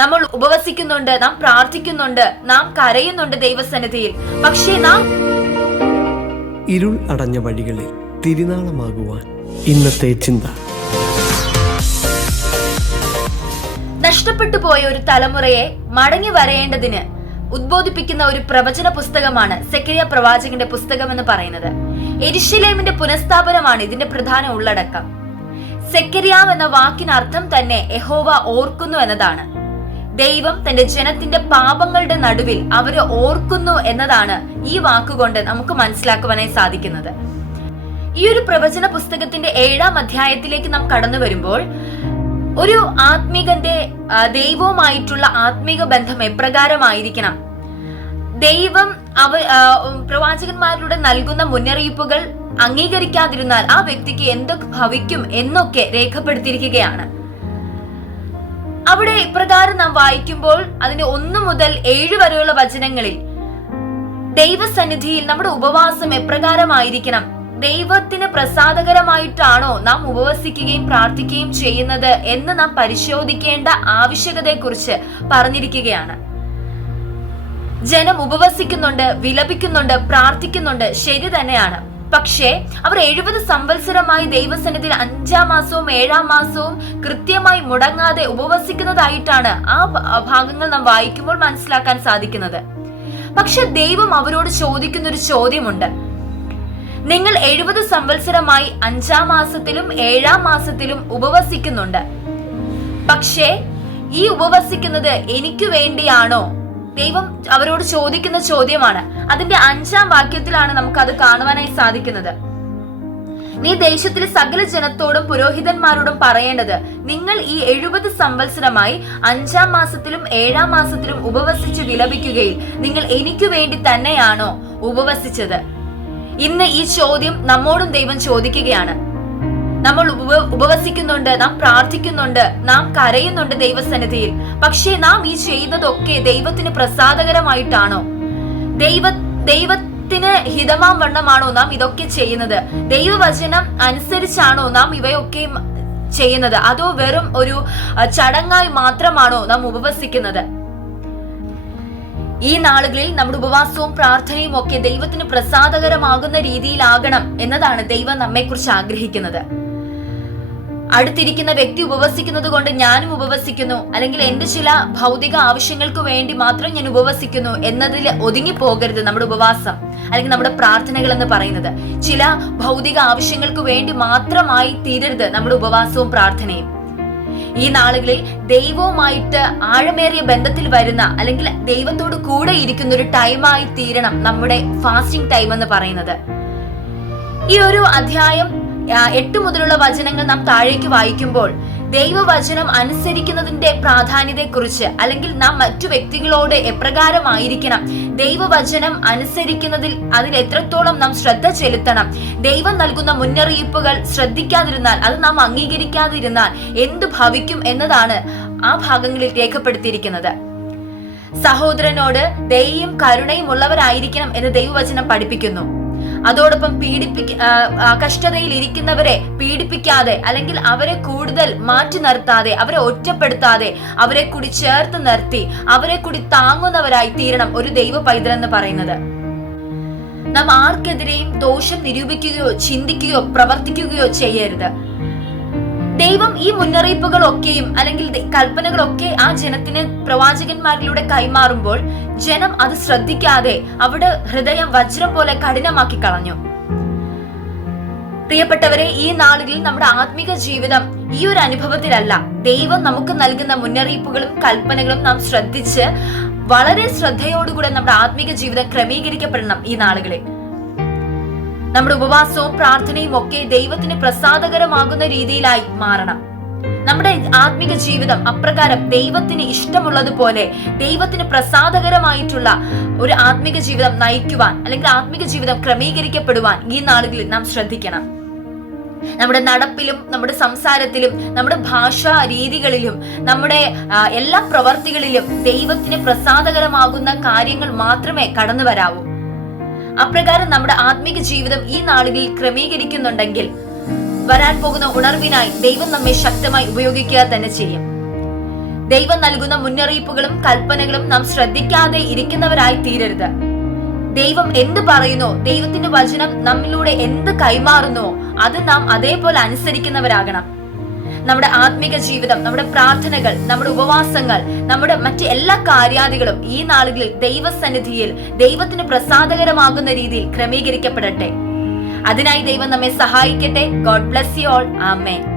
നമ്മൾ ഉപവസിക്കുന്നുണ്ട്, നാം പ്രാർത്ഥിക്കുന്നുണ്ട്, നാം കരയുന്നുണ്ട് ദൈവസന്നിധിയിൽ. പക്ഷേ നാം ഇരുൾ അടഞ്ഞ വഴികളിൽ തിരുനാളമാകുവാൻ ഇന്നത്തെ ചിന്ത. നഷ്ടപ്പെട്ടു പോയ ഒരു തലമുറയെ മടങ്ങി വരേണ്ടതിന് ഉദ്ബോധിപ്പിക്കുന്ന ഒരു പ്രവചന പുസ്തകമാണ് സെക്കരിയ പ്രവാചകന്റെ പുസ്തകം എന്ന് പറയുന്നത്. യെരുശലേമിന്റെ പുനഃസ്ഥാപനമാണ് ഇതിന്റെ പ്രധാന ഉള്ളടക്കം. സെക്കരിയാവ് എന്ന വാക്കിന് അർത്ഥം തന്നെ യഹോവ ഓർക്കുന്നു എന്നതാണ്. ദൈവം തന്റെ ജനത്തിന്റെ പാപങ്ങളുടെ നടുവിൽ അവരെ ഓർക്കുന്നു എന്നതാണ് ഈ വാക്കുകൊണ്ട് നമുക്ക് മനസ്സിലാക്കുവാനായി സാധിക്കുന്നത്. ഈ ഒരു പ്രവചന പുസ്തകത്തിന്റെ 7-ാം അധ്യായത്തിലേക്ക് നാം കടന്നു വരുമ്പോൾ ഒരു ആത്മീകന്റെ ദൈവവുമായിട്ടുള്ള ആത്മീക ബന്ധം എപ്രകാരമായിരിക്കണം, ദൈവം പ്രവാചകന്മാരിലൂടെ നൽകുന്ന മുന്നറിയിപ്പുകൾ അംഗീകരിക്കാതിരുന്നാൽ ആ വ്യക്തിക്ക് എന്തൊക്കെ ഭവിക്കും എന്നൊക്കെ രേഖപ്പെടുത്തിയിരിക്കുകയാണ്. അവിടെ ഇപ്രകാരം നാം വായിക്കുമ്പോൾ അതിന്റെ 1 മുതൽ 7 വരെയുള്ള വചനങ്ങളിൽ ദൈവസന്നിധിയിൽ നമ്മുടെ ഉപവാസം എപ്രകാരമായിരിക്കണം, ദൈവത്തിന് പ്രസാദകരമായിട്ടാണോ നാം ഉപവസിക്കുകയും പ്രാർത്ഥിക്കുകയും ചെയ്യുന്നത് എന്ന് നാം പരിശോധിക്കേണ്ട ആവശ്യകതയെക്കുറിച്ച് പറഞ്ഞിരിക്കുകയാണ്. ജനം ഉപവസിക്കുന്നുണ്ട്, വിലപിക്കുന്നുണ്ട്, പ്രാർത്ഥിക്കുന്നുണ്ട്, ശരി തന്നെയാണ്. പക്ഷേ അവർ 70 സംവത്സരമായി ദൈവസന്നിധിയിൽ 5-ാം മാസവും 7-ാം മാസവും കൃത്യമായി മുടങ്ങാതെ ഉപവസിക്കുന്നതായിട്ടാണ് ആ ഭാഗങ്ങൾ നാം വായിക്കുമ്പോൾ മനസ്സിലാക്കാൻ സാധിക്കുന്നത്. പക്ഷെ ദൈവം അവരോട് ചോദിക്കുന്ന ഒരു ചോദ്യമുണ്ട്. നിങ്ങൾ 70 സംവത്സരമായി 5-ാം മാസത്തിലും 7-ാം മാസത്തിലും ഉപവസിക്കുന്നുണ്ട്. പക്ഷേ ഈ ഉപവസിക്കുന്നത് എനിക്ക് വേണ്ടിയാണോ? ദൈവം അവരോട് ചോദിക്കുന്ന ചോദ്യമാണ്. അതിന്റെ 5-ാം വാക്യത്തിലാണ് നമുക്ക് അത് കാണുവാനായി സാധിക്കുന്നത്. നീ ദേശത്തിലെ സകല ജനത്തോടും പുരോഹിതന്മാരോടും പറയേണ്ടത്, നിങ്ങൾ ഈ 70 സംവത്സരമായി 5-ാം മാസത്തിലും 7-ാം മാസത്തിലും ഉപവസിച്ച് വിലപിക്കുകയിൽ നിങ്ങൾ എനിക്ക് വേണ്ടി തന്നെയാണോ ഉപവസിച്ചത്? ഇന്ന് ഈ ചോദ്യം നമ്മോടും ദൈവം ചോദിക്കുകയാണ്. നമ്മൾ ഉപവസിക്കുന്നുണ്ട്, നാം പ്രാർത്ഥിക്കുന്നുണ്ട്, നാം കരയുന്നുണ്ട് ദൈവസന്നിധിയിൽ. പക്ഷേ നാം ഈ ചെയ്യുന്നതൊക്കെ ദൈവത്തിന് പ്രസാദകരമായിട്ടാണോ? ദൈവത്തിന് ഹിതമാം വണ്ണമാണോ നാം ഇതൊക്കെ ചെയ്യുന്നത്? ദൈവവചനം അനുസരിച്ചാണോ നാം ഇവയൊക്കെ ചെയ്യുന്നത്? അതോ വെറും ഒരു ചടങ്ങായി മാത്രമാണോ നാം ഉപവസിക്കുന്നത്? ഈ നാളുകളിൽ നമ്മുടെ ഉപവാസവും പ്രാർത്ഥനയും ഒക്കെ ദൈവത്തിന് പ്രസാദകരമാകുന്ന രീതിയിലാകണം എന്നതാണ് ദൈവം നമ്മെക്കുറിച്ച് ആഗ്രഹിക്കുന്നത്. അടുത്തിരിക്കുന്ന വ്യക്തി ഉപവസിക്കുന്നത് കൊണ്ട് ഞാനും ഉപവസിക്കുന്നു, അല്ലെങ്കിൽ എന്റെ ചില ഭൗതിക ആവശ്യങ്ങൾക്ക് വേണ്ടി മാത്രം ഞാൻ ഉപവസിക്കുന്നു എന്നതിൽ ഒതുങ്ങി പോകരുത് നമ്മുടെ ഉപവാസം അല്ലെങ്കിൽ നമ്മുടെ പ്രാർത്ഥനകൾ എന്ന് പറയുന്നത്. ചില ഭൗതിക ആവശ്യങ്ങൾക്ക് വേണ്ടി മാത്രമായി തീരരുത് നമ്മുടെ ഉപവാസവും പ്രാർത്ഥനയും. ഈ നാളുകളിൽ ദൈവവുമായിട്ട് ആഴമേറിയ ബന്ധത്തിൽ വരുന്ന അല്ലെങ്കിൽ ദൈവത്തോട് കൂടെ ഇരിക്കുന്ന ഒരു ടൈമായി തീരണം നമ്മുടെ ഫാസ്റ്റിംഗ് ടൈം എന്ന് പറയുന്നത്. ഈ ഒരു അധ്യായം 8 മുതലുള്ള വചനങ്ങൾ നാം താഴേക്ക് വായിക്കുമ്പോൾ ദൈവവചനം അനുസരിക്കുന്നതിന്റെ പ്രാധാന്യത്തെക്കുറിച്ച്, അല്ലെങ്കിൽ നാം മറ്റു വ്യക്തികളോട് എപ്രകാരമായിരിക്കണം, ദൈവവചനം അനുസരിക്കുന്നതിൽ അതിൽ എത്രത്തോളം നാം ശ്രദ്ധ ചെലുത്തണം, ദൈവം നൽകുന്ന മുന്നറിയിപ്പുകൾ ശ്രദ്ധിക്കാതിരുന്നാൽ, അത് നാം അംഗീകരിക്കാതിരുന്നാൽ എന്ത് ഭവിക്കും എന്നതാണ് ആ ഭാഗങ്ങളിൽ രേഖപ്പെടുത്തിയിരിക്കുന്നത്. സഹോദരനോട് ദയയും കരുണയും ഉള്ളവരായിരിക്കണം എന്ന് ദൈവവചനം പഠിപ്പിക്കുന്നു. അതോടൊപ്പം കഷ്ടതയിൽ ഇരിക്കുന്നവരെ പീഡിപ്പിക്കാതെ, അല്ലെങ്കിൽ അവരെ കൂടുതൽ മാറ്റി നിർത്താതെ, അവരെ ഒറ്റപ്പെടുത്താതെ, അവരെ കൂടി ചേർത്ത് നിർത്തി അവരെ കൂടി താങ്ങുന്നവരായി തീരണം ഒരു ദൈവ പൈതൽ എന്ന് പറയുന്നത്. നാം ആർക്കെതിരെയും ദോഷം നിരൂപിക്കുകയോ ചിന്തിക്കുകയോ പ്രവർത്തിക്കുകയോ ചെയ്യരുത്. ദൈവം ഈ മുന്നറിയിപ്പുകളൊക്കെയും അല്ലെങ്കിൽ കൽപ്പനകളൊക്കെ ആ ജനത്തിന് പ്രവാചകന്മാരിലൂടെ കൈമാറുമ്പോൾ ജനം അത് ശ്രദ്ധിക്കാതെ അവിടെ ഹൃദയം വജ്രം പോലെ കഠിനമാക്കി കളഞ്ഞു. പ്രിയപ്പെട്ടവരെ, ഈ നാളുകളിൽ നമ്മുടെ ആത്മീക ജീവിതം ഈ ഒരു അനുഭവത്തിലല്ല. ദൈവം നമുക്ക് നൽകുന്ന മുന്നറിയിപ്പുകളും കൽപ്പനകളും നാം ശ്രദ്ധിച്ച് വളരെ ശ്രദ്ധയോടുകൂടെ നമ്മുടെ ആത്മീക ജീവിതം ക്രമീകരിക്കപ്പെടണം. ഈ നാളുകളിൽ നമ്മുടെ ഉപവാസവും പ്രാർത്ഥനയും ഒക്കെ ദൈവത്തിന് പ്രസാദകരമാകുന്ന രീതിയിലായി മാറണം. നമ്മുടെ ആത്മീക ജീവിതം അപ്രകാരം ദൈവത്തിന് ഇഷ്ടമുള്ളതുപോലെ ദൈവത്തിന് പ്രസാദകരമായിട്ടുള്ള ഒരു ആത്മീക ജീവിതം നയിക്കുവാൻ, അല്ലെങ്കിൽ ആത്മീക ജീവിതം ക്രമീകരിക്കപ്പെടുവാൻ ഈ നാളുകളിൽ നാം ശ്രദ്ധിക്കണം. നമ്മുടെ നടപ്പിലും നമ്മുടെ സംസാരത്തിലും നമ്മുടെ ഭാഷാ രീതികളിലും നമ്മുടെ എല്ലാ പ്രവർത്തികളിലും ദൈവത്തിന് പ്രസാദകരമാകുന്ന കാര്യങ്ങൾ മാത്രമേ കടന്നു വരാവൂ. അപ്രകാരം നമ്മുടെ ആത്മീക ജീവിതം ഈ നാളുകളിൽ ദൈവം നൽകുന്ന മുന്നറിയിപ്പുകളും കൽപ്പനകളും നാം ശ്രദ്ധിക്കാതെ ഇരിക്കുന്നവരായി തീരരുത്. ദൈവം എന്ത് പറയുന്നോ, ദൈവത്തിന്റെ വചനം നമ്മിലൂടെ എന്ത് കൈമാറുന്നോ അത് നാം അതേപോലെ അനുസരിക്കുന്നവരാകണം. നമ്മുടെ ആത്മിക ജീവിതം, നമ്മുടെ പ്രാർത്ഥനകൾ, നമ്മുടെ ഉപവാസങ്ങൾ, നമ്മുടെ മറ്റ് എല്ലാ കാര്യാദികളും ഈ നാളുകളിൽ ദൈവസന്നിധിയിൽ ദൈവത്തിന് പ്രസാദകരമാകുന്ന രീതിയിൽ ക്രമീകരിക്കപ്പെടട്ടെ. അതിനായി ദൈവം നമ്മെ സഹായിക്കട്ടെ. God bless you all. Amen.